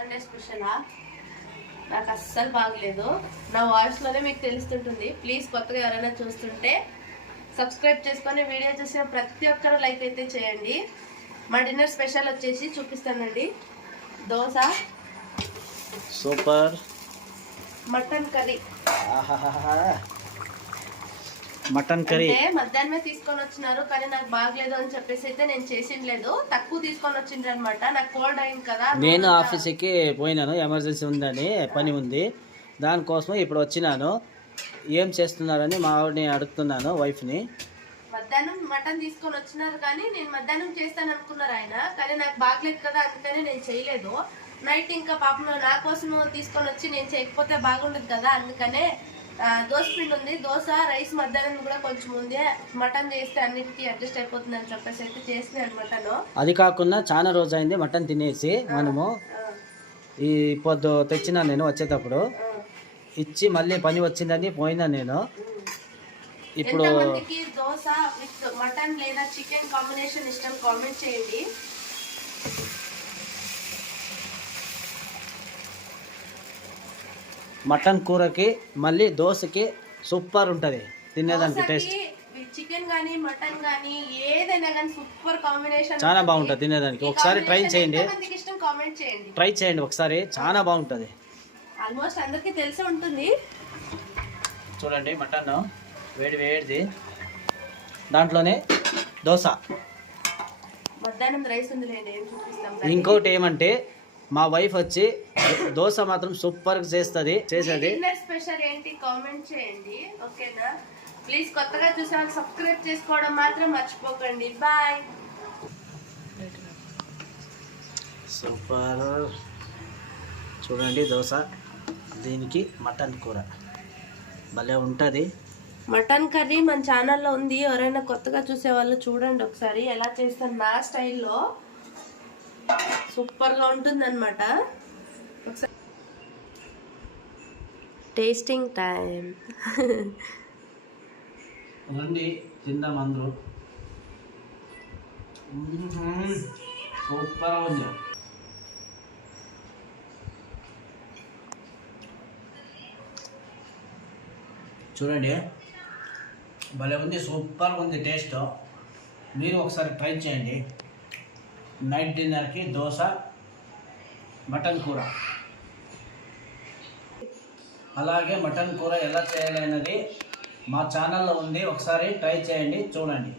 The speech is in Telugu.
సండే స్పెషలా నాకు అస్సలు బాగలేదు. నా వాయిస్లోనే మీకు తెలుస్తుంటుంది. ప్లీజ్ కొత్తగా ఎవరైనా చూస్తుంటే సబ్స్క్రైబ్ చేసుకొని వీడియో చూసిన ప్రతి ఒక్కరు లైక్ అయితే చేయండి. మా డిన్నర్ స్పెషల్ వచ్చేసి చూపిస్తానండి. Dosa, super, mutton curry. Mutton curry అంటే మధ్యాహ్నమే తీసుకొని వచ్చినారు, కానీ నాకు బాగలేదు అని చెప్పేసి అయితే నేను చేసిండలేదు. తక్కువ తీసుకొని వచ్చిండ్రు అనమాట. నాకు కోల్డ్ అయింది కదా. నేను ఆఫీస్కి పోయినాను, ఎమర్జెన్సీ ఉందని పని ఉంది, దానికోసం ఇప్పుడు వచ్చినాను. ఏం చేస్తున్నారని మా ఆవిడని అడుగుతున్నాను, వైఫ్ని. మధ్యాహ్నం మటన్ తీసుకొని వచ్చినారు, కానీ నేను మధ్యాహ్నం చేస్తాను అనుకున్నారు ఆయన, కానీ నాకు బాగలేదు కదా అందుకని నేను చేయలేదు. నైట్ ఇంకా పాపం నా కోసం తీసుకొని వచ్చి నేను చేయకపోతే బాగుండదు కదా, అందుకనే దోశ పిండి ఉంది, దోశ రైస్ మధ్యాహ్నం కూడా కొంచెం ఉంది. మటన్ చేస్తే అన్నిటికీ అడ్జస్ట్ అయిపోతుంది అని చెప్పేసి అయితే చేసినాను మటన్. అది కాకుండా చాలా రోజు అయింది మటన్ తినేసి. మనము ఈ పొద్దు తెచ్చినా నేను వచ్చేటప్పుడు ఇచ్చి మళ్ళీ పని వచ్చిందని పోయినా నేను. ఇప్పుడు ఎంతమందికి దోశ విత్ మటన్ లేదా చికెన్ కాంబినేషన్ ఇష్టం కామెంట్ చేయండి. మటన్ కూరకి మళ్ళీ దోశకి సూపర్ ఉంటుంది తినేదానికి. టేస్ట్ చికెన్ గానీ మటన్ గానీ ఏదైనా కానీ సూపర్ కాంబినేషన్, చాలా బాగుంటుంది తినేదానికి. ఒకసారి ట్రై చేయండి, ఇష్టం కామెంట్ చేయండి, ట్రై చేయండి ఒకసారి, చాలా బాగుంటుంది. ఆల్మోస్ట్ అందరికీ తెలిసి ఉంటుంది. చూడండి మటన్ వేడి వేడిది, దాంట్లోనే దోశ. మధ్యాహ్నం రైస్ ఉందిలేండి, ఏం చూపిస్తాం. ఇంకోటి ఏమంటే మా వైఫ్ వచ్చి దోశ మాత్రం సూపర్ చేస్తుంది. డిన్నర్ స్పెషల్ ఏంటి కామెంట్ చేయండి, ఓకేనా? ప్లీజ్ కొత్తగా చూసే వాళ్ళు సబ్స్క్రైబ్ చేసుకోవడం మాత్రం మర్చిపోకండి. బాయ్. సూపర్. చూడండి దోశ, దీనికి మటన్ కూర భలే ఉంటుంది. మటన్ కర్రీ మన ఛానల్లో ఉంది, ఎవరైనా కొత్తగా చూసే వాళ్ళు చూడండి ఒకసారి. ఎలా చేస్తాను నా స్టైల్లో, సూపర్గా ఉంటుంది అనమాట. ఒకసారి టేస్టింగ్ టైం. రండి తిందాం అందరూ. సూపర్ ఉంది. చూడండి భలే ఉంది, సూపర్ ఉంది టేస్ట్. మీరు ఒకసారి ట్రై చేయండి. నైట్ డిన్నర్కి దోశ, మటన్ కూర. అలాగే మటన్ కూర ఎలా చేయాలనేది మా ఛానల్లో ఉంది, ఒకసారి ట్రై చేయండి, చూడండి.